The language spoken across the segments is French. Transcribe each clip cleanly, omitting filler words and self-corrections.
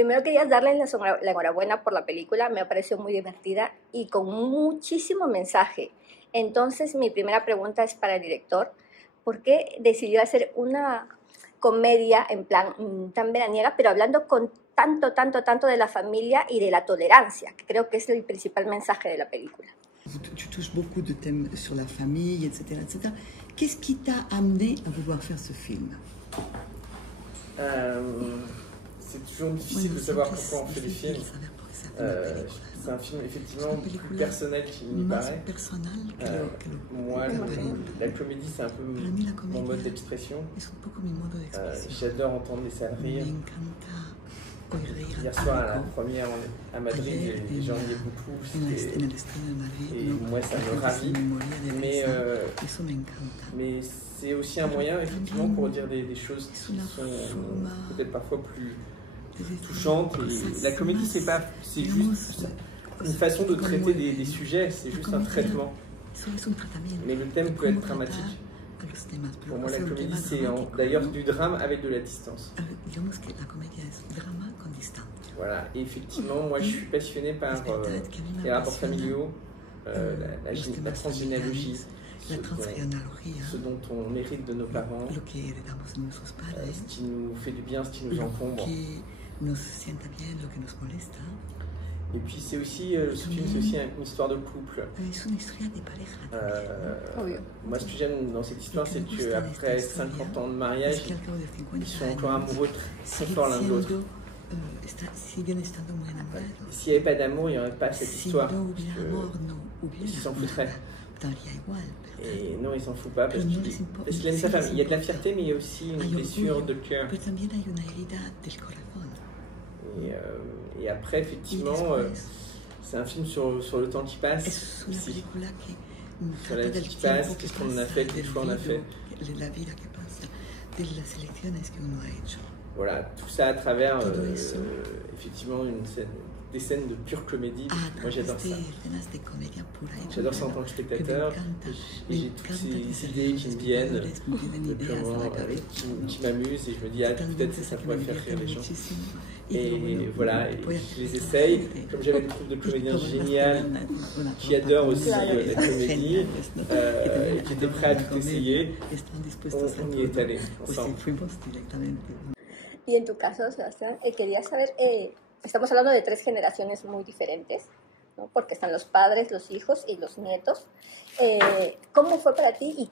Primero quería darle la enhorabuena por la película, me pareció muy divertida y con muchísimo mensaje. Entonces, mi primera pregunta es para el director, ¿por qué decidió hacer una comedia en plan tan veraniega, pero hablando con tanto de la familia y de la tolerancia, que creo que es el principal mensaje de la película? Tu touches beaucoup de thèmes sur la famille, etc. etc. Qu'est-ce qui t'a amené à vouloir faire ce film? C'est toujours difficile de savoir pourquoi on fait des films. C'est un film effectivement plus personnel qu'il n'y paraît. Moi, la comédie, c'est un peu mon mode d'expression. J'adore entendre les salles rire. Hier soir, à la première à Madrid, les gens riaient beaucoup. Et moi, ça me ravit. Mais c'est aussi un moyen, effectivement, pour dire des choses qui sont peut-être parfois plus touchantes. Et la comédie, c'est juste une façon de traiter des sujets, c'est juste un traitement. Mais le thème peut être dramatique. Pour moi, la comédie, c'est d'ailleurs du drame avec de la distance. Voilà, et effectivement, moi je suis passionné par les rapports familiaux, la transgénéalogie, ce dont on hérite de nos parents, ce qui nous fait du bien, ce qui nous encombre. Et puis c'est aussi, ce film, c'est aussi une histoire de couple. Moi ce que j'aime dans cette histoire, c'est qu'après 50 ans de mariage, ils sont encore amoureux très fort l'un de l'autre. S'il n'y avait pas d'amour, il n'y aurait pas cette histoire. Ils s'en foutraient. Et non, il s'en fout pas parce qu'il aime sa famille. Il y a de la fierté, mais il y a aussi une blessure de cœur. Et après, effectivement, c'est un film sur le temps qui passe aussi. Sur la vie qui passe, qu'est-ce qu'on en a fait, quelles fois on a fait. Voilà, tout ça à travers effectivement des scènes de pure comédie. Moi j'adore ça. J'adore ça en tant que spectateur. Et j'ai toutes ces idées qui me viennent, qui m'amusent, et je me dis, ah, peut-être que ça pourrait faire rire les gens. Et voilà, et je les essaye. Comme j'avais une troupe de comédiens génial qui adorent aussi la comédie, et qui étaient prêts à tout essayer, on y est allé ensemble. Y en tu caso, Sebastián, quería saber, estamos hablando de tres generaciones muy diferentes, ¿no? Porque están los padres, los hijos y los nietos. ¿Cómo fue para ti y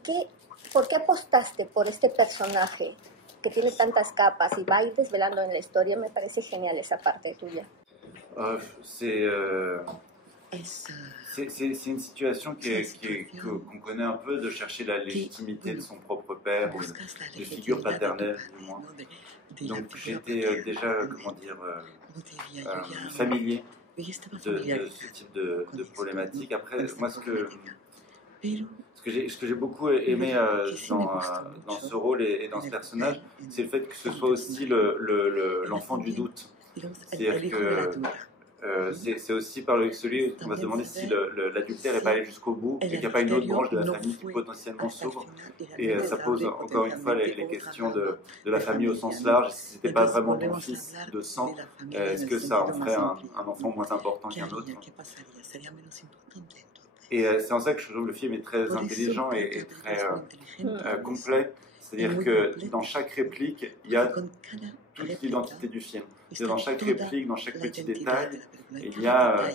por qué apostaste por este personaje que tiene tantas capas y va a ir desvelando en la historia? Me parece genial esa parte tuya. C'est une situation qu'on connaît un peu, de chercher la légitimité de son propre père, ou de figure paternelle du moins. Donc j'étais déjà, comment dire, familier de ce type de problématique. Après, moi ce que j'ai beaucoup aimé dans ce rôle et dans ce personnage, c'est le fait que ce soit aussi l'enfant du doute. C'est-à-dire que c'est aussi par celui qu'on va se demander si l'adultère n'est pas allé jusqu'au bout et qu'il n'y a pas une autre branche de la famille qui potentiellement s'ouvre. Et ça pose encore une fois les questions de la famille au sens large. Si ce n'était pas vraiment ton fils de sang, est-ce que ça en ferait un enfant moins important qu'un autre? Et c'est en ça que je trouve que le film est très intelligent et très complet. C'est-à-dire que dans chaque réplique, il y a toute l'identité du film. Dans chaque réplique, dans chaque petit détail, il y a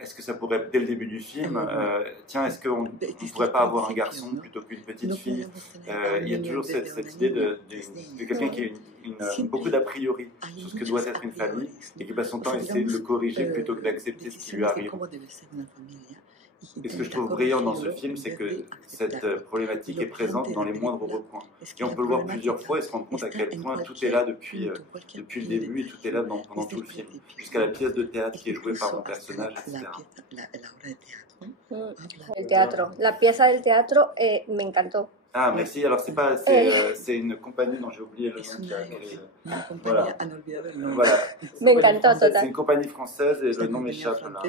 est-ce que ça pourrait, dès le début du film, tiens, est-ce qu'on ne pourrait pas avoir un garçon plutôt qu'une petite fille? Il y a toujours cette idée de quelqu'un qui a beaucoup d'a priori sur ce que doit être une famille et qui passe son temps à essayer de le corriger plutôt que d'accepter ce qui lui arrive. Et ce que je trouve brillant dans ce film, c'est que cette problématique est présente dans les moindres recoins. Et on peut le voir plusieurs fois et se rendre compte à quel point tout est là depuis le début et tout est là pendant tout le film. Jusqu'à la pièce de théâtre qui est jouée par mon personnage, etc. El teatro. La pieza del teatro me encantó. Ah, merci. Alors, c'est une compagnie dont j'ai oublié le nom. Voilà. Voilà. Me encantó, total. C'est une compagnie française et le nom m'échappe là.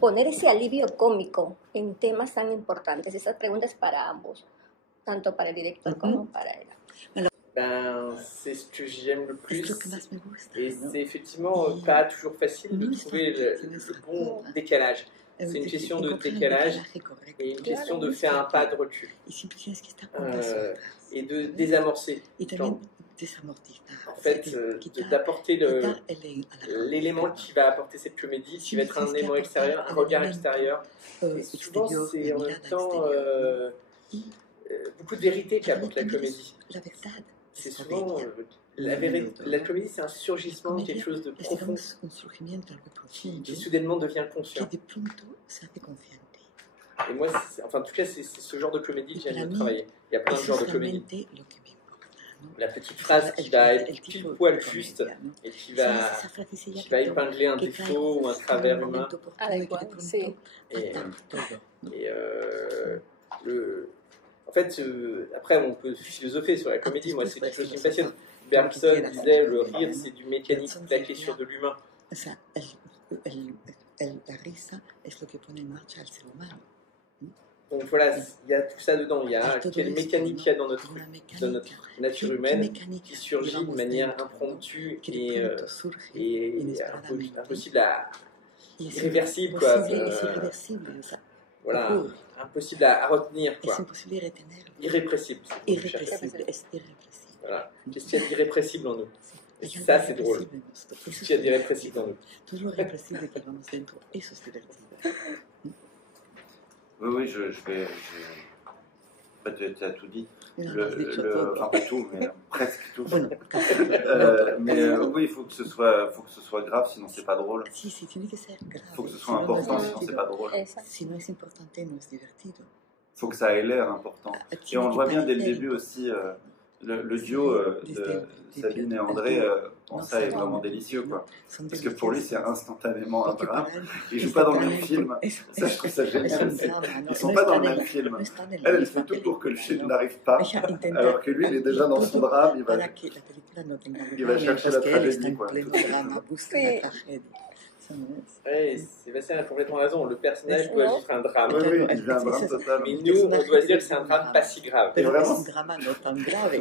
Poner ese alivio cómico en temas tan importantes, esa pregunta es para ambos, tanto para el director como para él. Ben, c'est ce que j'aime le plus. Es lo que más me gusta, Et ¿no? c'est effectivement Y pas toujours facile de no es trouver fácil, le tienes bon razón. décalage. C'est une question de Encontrar el décalage decalaje correcto. et une question Claro. de faire un pas de recul Y siempre tienes que estar un paso euh, atrás. et de désamorcer. Y también desamortizar. En O sea, fait, quitar d'apporter quitar a la l'élément comedia. qui va apporter cette comédie, qui va être un élément extérieur, un regard extérieur. Et souvent, Exterior, c'est de en même mirada temps exterior. Y beaucoup de vérité también qu'apporte la también comédie. la verdad C'est es souvent comedia. la comédie, c'est un surgissement de quelque chose de Es profond digamos un surgimiento algo profundo qui soudainement devient que conscient. de pronto se hace consciente. Et moi, enfin, en tout cas, c'est ce genre de comédie que j'aime Para bien mí, travailler. Il y a plein de Eso genres es de comédie. realmente lo que me importa, ¿no? La petite phrase qui va être pile poil juste et qui va Esa frasecilla épingler un que cae défaut ou un justo en travers el humain. momento oportuno y que de Adecuado, pronto sí. Et, ata todo, ¿no? et en fait, après, on peut philosopher sur la comédie. Moi, c'est quelque chose qui me passionne. Bergson disait le rire, c'est du mécanique plaqué sur de l'humain. O sea, la risa es lo que pone en marcha al ser humano. Donc voilà, il y a tout ça dedans. Il y a Todo quelle esto, mécanique ¿no? il y a dans notre Una mecánica. nature ¿Qué humaine mecánica, qui surgit de digamos, manière dentro, ¿no? impromptue Que de et pronto surge inesperadamente. impossible à Y es irréversible, quoi. imposible, es irreversible, o sea, voilà, ocurre. impossible à retenir, Es quoi. imposible retenerlo. Irrépressible. c'est ce que je cherchais. Irrepresible, es irrepresible. Voilà. Qu'est-ce qu'il y a d'irrépressible en nous? Et Hay algo ça, c'est drôle. irrepresible en nosotros. Qu'est-ce qu'il y a d'irrépressible en nous? Todo lo irrepresible que llevamos dentro, eso es divertido. Oui, je vais. En fait, tu as tout dit. No, lo has dicho todo. Enfin, pas tout, mais presque tout. Bueno, casi todo. Mais oui, il faut que ce soit grave, sinon c'est pas drôle. Sí, sí, tiene que ser grave. Il faut que ce Si soit no, no es important, sinon c'est divertido. pas drôle. Exacto. Si no es importante, no es divertido. Il faut que ça ait l'air important. Et on le voit bien dès le début aussi, le duo de Sabine et André, bon, ça est vraiment délicieux, quoi. Parce que pour lui, c'est instantanément un drame. Ils jouent pas dans le même film. Ça, je trouve ça génial. Ils sont pas dans le même film. Elle fait tout pour que le film n'arrive pas, alors que lui, il est déjà dans son drame. Il va chercher la tragédie, quoi. Ouais, Sébastien a complètement raison. Le personnage doit vivre un drame. Oui, oui, il vit un drame total. Mais nous, on doit dire que c'est un drame pas si grave. Et vraiment, un drama no tan grave.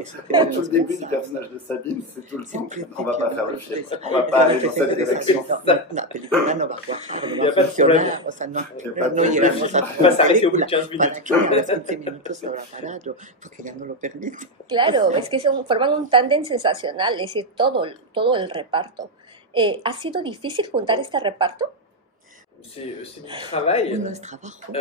tout le début du personnage de Sabine, c'est tout le temps. On va pas faire le film. On va pas aller dans cette direction. La película no va a cuajar, Il no y a va pas a de problème. funcionar, o sea, no, Il y a pas de no problème. llegamos a On va s'arrêter au bout de 15 para minutes. que a los 15 minutos se habrá parado, porque ya no lo permite. Claro, es que forman un tándem sensacional, es decir, todo el reparto. ¿Ha sido difícil juntar este reparto? C'est du travail. Bueno, es trabajo.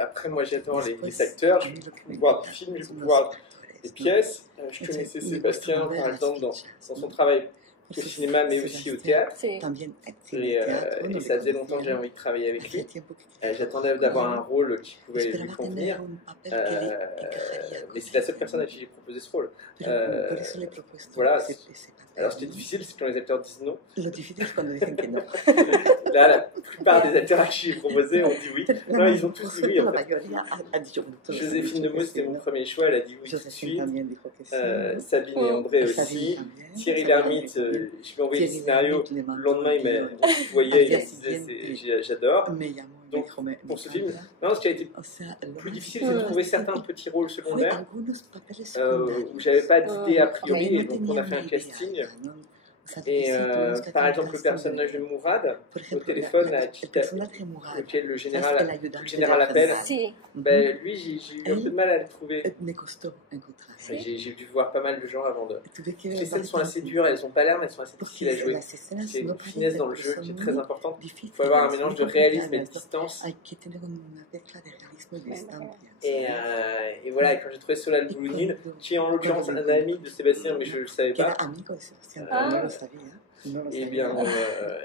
Après, moi, j'adore les Después, acteurs. a mí Je lo que peux me voir encanta des films, je son peux los voir actores, des ¿no? pièces. Je connaissais Sébastien, par exemple, dans son travail au cinéma, mais aussi au théâtre. Sí. También Et ça faisait longtemps que j'avais envie de travailler avec lui. J'attendais d'avoir un rôle qui pouvait lui Esperaba convenir. tener un papel que le encajaría. Mais c'est la seule personne à qui j'ai proposé ce rôle. Pero por eso le he propuesto voilà. ese papel. Alors, ce qui est difficile, c'est quand les acteurs disent non. Lo difícil es cuando dicen que no. Là, la plupart des acteurs à qui j'ai proposé ont dit oui. Non, ils ont tous dit oui. En La fait. mayoría ha dicho todos Joséphine han dicho Demeaux, que c'était sí, mon ¿no? premier choix, elle a dit oui tout de Joséphine suite. también dijo que sí. Sabine et André Sabine aussi. también. Thierry Sabine Lhermitte, también. je lui ai envoyé le Thierry scénario. Lhermitte, le Le mandó lendemain, il guion. m'a envoyé, il Al me día disait siguiente j'adore. me llamó y me Donc, dijo, me pour ce film, encanta. non, ce qui a été O sea, lo plus más difficile, c'est de trouver certains petits rôles fue secondaires algunos papeles où secundarios. j'avais pas d'idée a Porque priori, no et donc on tenía a fait un una idea, casting. ¿no? O sea, Et sí, tuvimos que par hacer un exemple, le casting. personnage de Mourad, Por au ejemplo, téléphone, à el personaje de Mourad, lequel le ¿sabes? El général ayudante appelle, del Sí. ben, lui, j'ai eu un peu de mal à le trouver. Me costó encontrar. J'ai dû voir pas mal de gens avant de. Tuve que Les ver scènes sont assez bastante. dures, elles ont pas l'air, mais elles sont assez Porque difficiles à jouer. las escenas C'est no une finesse dans le parecen, jeu qui est son très muy importante. Il difíciles, faut avoir un muy mélange de réalisme et de complicadas, ¿no? distance. Hay que tener una mezcla de realismo y de distancia. Et voilà, et quand j'ai trouvé Solal Boulounine, qui est en l'occurrence un ami de Sébastien, mais je ne le savais Que era pas. amigo de Sebastián, Ah. no lo sabía. No lo Et sabía. bien,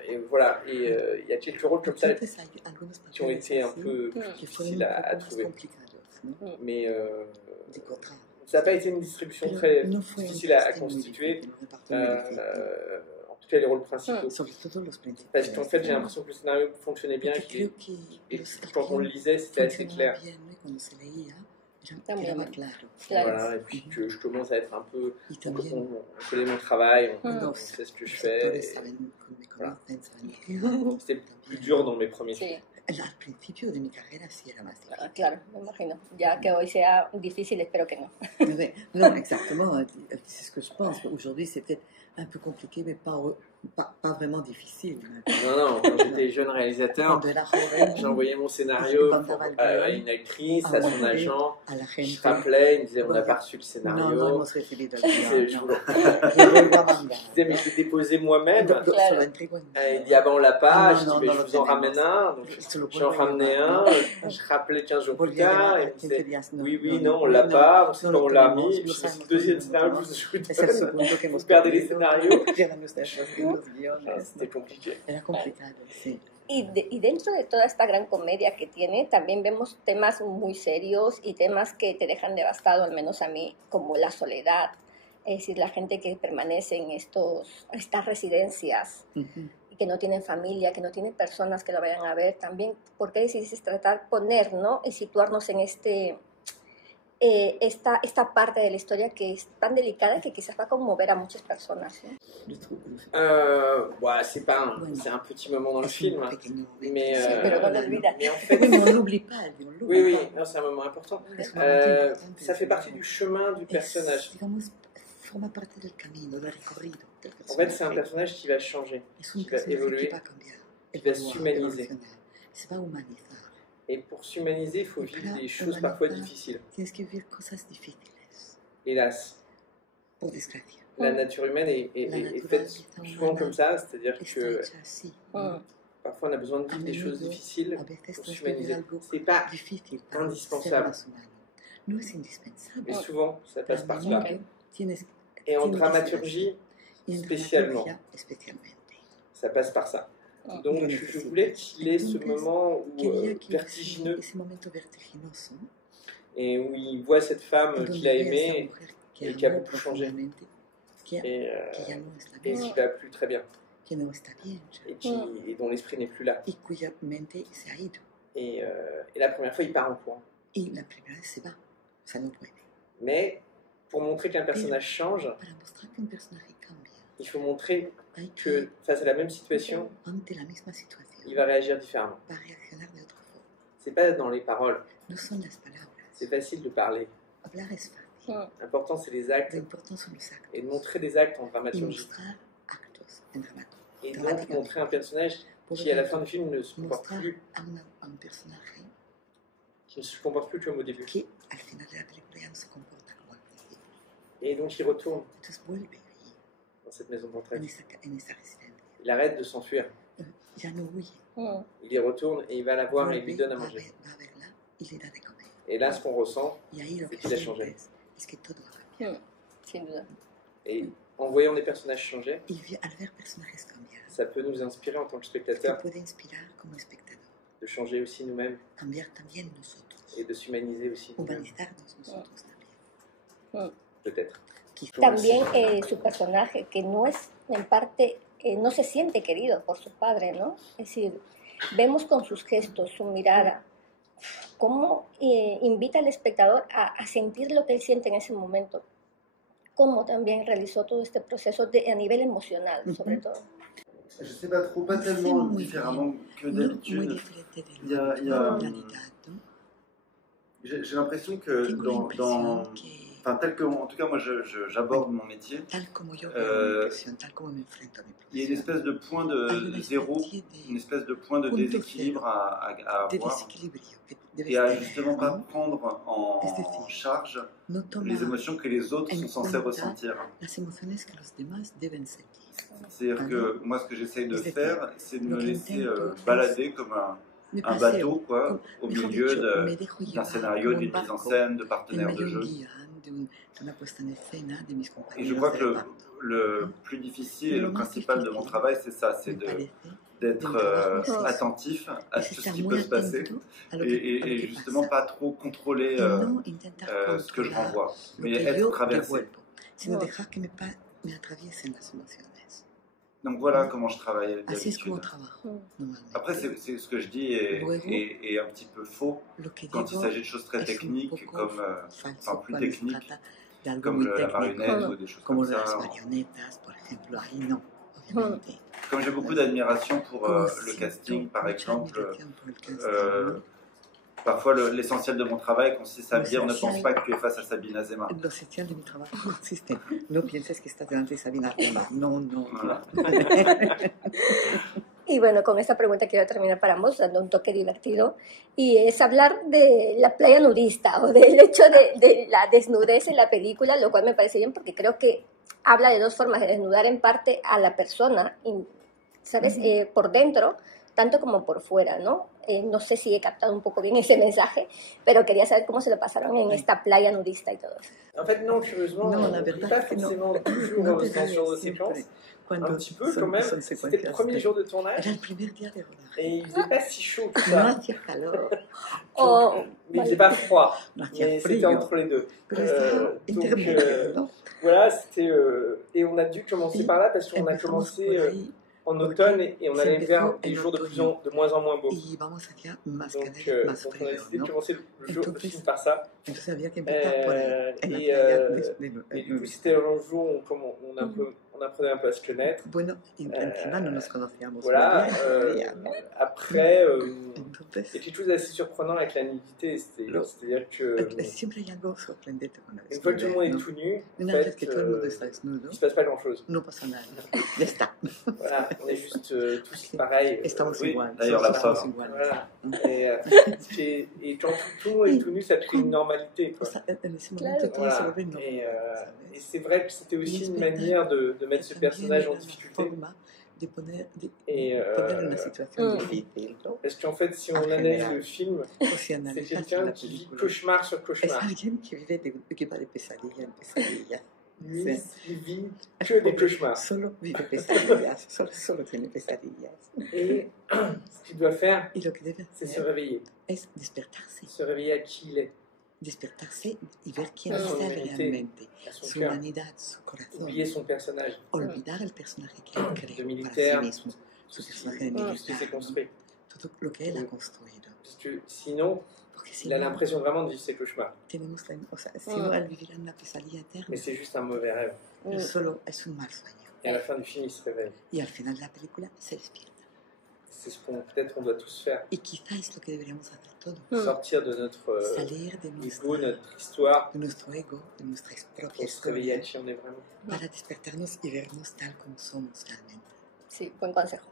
et voilà, et il y a quelques rôles comme ça Entonces hay algunos qui ont papeles été un así peu que fueron difficiles un à poco más trouver. complicados, ¿no? Mais De encontrar. ça n'a pas été une distribution Pero très no fue un difficile à casting muy constituer, difícil, un reparto muy difícil. en tout cas les rôles principaux. Sobre todo los principales. Parce qu'en fait, j'ai l'impression que le scénario fonctionnait bien, Porque qu'il creo que et los quand on le lisait, c'était assez funcionaba clair. bien, ¿no? Y cuando se leía, También. quedaba claro. Claro. Voilà, et puis que je commence à être un peu. Y On también connaît mon travail, on los sait ce que je los fais. actores et saben, me voilà. conocen, saben lo que hago. C'était plus dur dans mes premiers Sí. films. Al principio de mi carrera sí era más difícil. Ah, claro, me imagino. Ya que hoy sea difícil, espero que no. Non, exactement, c'est ce que je pense. Aujourd'hui, c'est peut-être un peu compliqué, mais pas vraiment difficile. Non, quand j'étais jeune réalisateur, j'envoyais mon scénario à une actrice, à son agent, je rappelais, il me disait on n'a pas reçu le scénario. Non, Je disais mais je l'ai déposé moi-même. Il dit ah ben on l'a pas, je dis mais je vous en ramène un. Donc j'en ramenais un, je rappelais 15 jours plus tard, et il me disait oui, non, on l'a pas, on sait pas où on l'a mis, et puis c'est le deuxième scénario que je vous donne, vous perdez les scénarios. C'était compliqué. Era complicado, sí. Y dentro de toda esta gran comedia que tiene, también vemos temas muy serios y temas que te dejan devastado, al menos a mí, como la soledad, es decir, la gente que permanece en estas residencias y que no tienen familia, que no tienen personas que lo vayan a ver también. ¿Por qué decidiste poner, ¿no? Y situarnos en esta parte de la historia que es tan delicada que quizás va a conmover a muchas personas, ¿no? C'est un petit moment dans le film, mais en fait, on n'oublie pas. Oui, non, c'est un moment important. Ça fait partie du chemin du personnage. En fait, c'est un personnage qui va changer, qui va évoluer, qui va s'humaniser. Et pour s'humaniser, il faut vivre des choses parfois difficiles. Hélas, la nature humaine est faite souvent comme ça, c'est-à-dire que parfois on a besoin de vivre des choses difficiles pour s'humaniser. C'est pas indispensable, mais souvent ça passe par là. Et en dramaturgie, spécialement, ça passe par ça. Donc je voulais qu'il ait ce moment vertigineux et où il voit cette femme qu'il a aimée et qui a beaucoup changé et qui va plus très bien et dont l'esprit n'est plus là. Et la première fois il part en courant. Mais pour montrer qu'un personnage change, il faut montrer que face à la même situation, il va réagir différemment. C'est pas dans les paroles. C'est facile de parler. L'important c'est les actes et de montrer des actes en dramaturgie. Et donc montrer un personnage qui à la fin du film ne se comporte plus, qui ne se comporte plus comme au début. Et donc il retourne dans cette maison de retraite. Il arrête de s'enfuir. Il y retourne et il va la voir et il lui donne à manger. Et là, ce qu'on ressent, c'est qu'il a changé. Et en voyant des personnages changer, ça peut nous inspirer en tant que spectateurs de changer aussi nous-mêmes et de s'humaniser aussi nous-mêmes. Peut-être. También su personaje, que no es en parte, no se siente querido por su padre, ¿no? Es decir, vemos con sus gestos, su mirada, cómo invita al espectador a sentir lo que él siente en ese momento, cómo también realizó todo este proceso a nivel emocional, sobre todo. Je sais pas trop, pas tellement différemment que d'habitude. J'ai l'impression que enfin, tel que, en tout cas, moi, j'aborde mon métier, il y a une espèce de point de zéro, une espèce de point de déséquilibre à avoir, et à justement pas prendre en charge les émotions que les autres sont censés ressentir. C'est-à-dire que moi, ce que j'essaye de faire, c'est de me laisser balader comme un bateau, quoi, au milieu d'un scénario, d'une mise en scène, de partenaires de jeu. Et je crois que le plus difficile et le principal de mon travail, c'est ça, c'est d'être attentif à tout ce qui peut se passer et justement pas trop contrôler ce que je renvoie, mais être traversé. Donc voilà comment je travaille d'habitude. Après, c'est ce que je dis est un petit peu faux quand il s'agit de choses très techniques, comme, enfin plus techniques, comme la marionnette ou des choses comme ça. Comme j'ai beaucoup d'admiration pour le casting, par exemple, parfois l'essentiel de mon travail consiste à dire ne pense pas que tu es face à Sabine Azema. L'essentiel de mi trabajo consiste no pienses que estás delante de Sabina Azema. No. Voilà. Y bueno, con esta pregunta quiero terminar para ambos, dando un toque divertido, y es hablar de la playa nudista o del hecho de la desnudez en la película, lo cual me parece bien porque creo que habla de dos formas de desnudar en parte a la persona, ¿sabes? Por dentro, tanto como por fuera, ¿no? No sé si he captado un poco bien ese mensaje, pero quería saber cómo se lo pasaron en esta playa nudista y todo eso. En fait, non, curieusement, on ne vit pas forcément toujours ce genre de séquence. Un petit peu quand même, c'était le premier jour de tournage et il faisait pas si chaud que ça. Mais il faisait pas froid, mais c'était entre les deux. Donc voilà, c'était et on a dû commencer par là parce qu'on a commencé en automne et on allait vers des jours de moins en moins beaux. Donc on a décidé de commencer le film par ça. Et du coup, c'était un jour où on apprenait un peu à se connaître. Voilà. Après, il y a quelque chose d'assez surprenant avec la nudité, c'est-à-dire que une fois que tout le monde est tout nu, en fait, il ne se passe pas grand-chose. Voilà, on est juste tous pareils. Oui, d'ailleurs la preuve. Voilà. Et quand tout le monde est tout nu, ça crée une normalité. Quoi. Voilà. Et c'est vrai que c'était aussi une manière de mettre ce personnage en difficulté. Et parce qu'en fait, si on analyse le film, c'est quelqu'un qui vit cauchemar sur cauchemar. Lui, il vit que des cauchemars. Et ce qu'il doit faire, c'est se réveiller. Se réveiller à qui il est. Despertarse y ver quién es realmente, su humanidad, su corazón, oublier son personnage, olvidar el personaje que él creó para sí mismo, su personaje de militar, todo lo que él ha construido. Parce que sinon, il a l'impression vraiment de vivre ses cauchemars. Sinon, él vivirá una pesadilla eterna. Mais c'est juste un mauvais rêve. Solo es un mal sueño. Et à la fin du film, il se réveille. Y al final de la película se despierta. C'est ce qu'on peut-être on doit tous faire. Y quizá es lo que deberíamos hacer todos. Sortir de notre ego, notre histoire, de nuestro ego, de nuestra propia pour se réveiller à qui on est vraiment. Para despertarnos y vernos tal como somos realmente. Sí, buen consejo.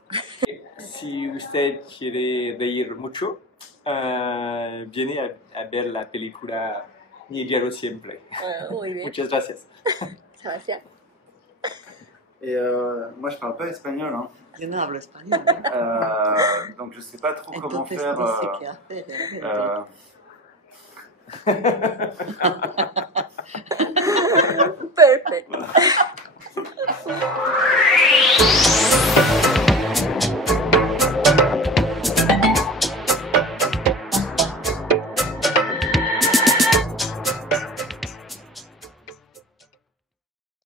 Si usted quiere reír mucho, viene a ver la película Niégalo siempre. Muy bien. Muchas gracias. Gracias. Et moi, je parle pas espagnol, hein. Yo no hablo español. Donc je sais pas trop comment Entonces, faire. no sé qué hacer. Perfecto.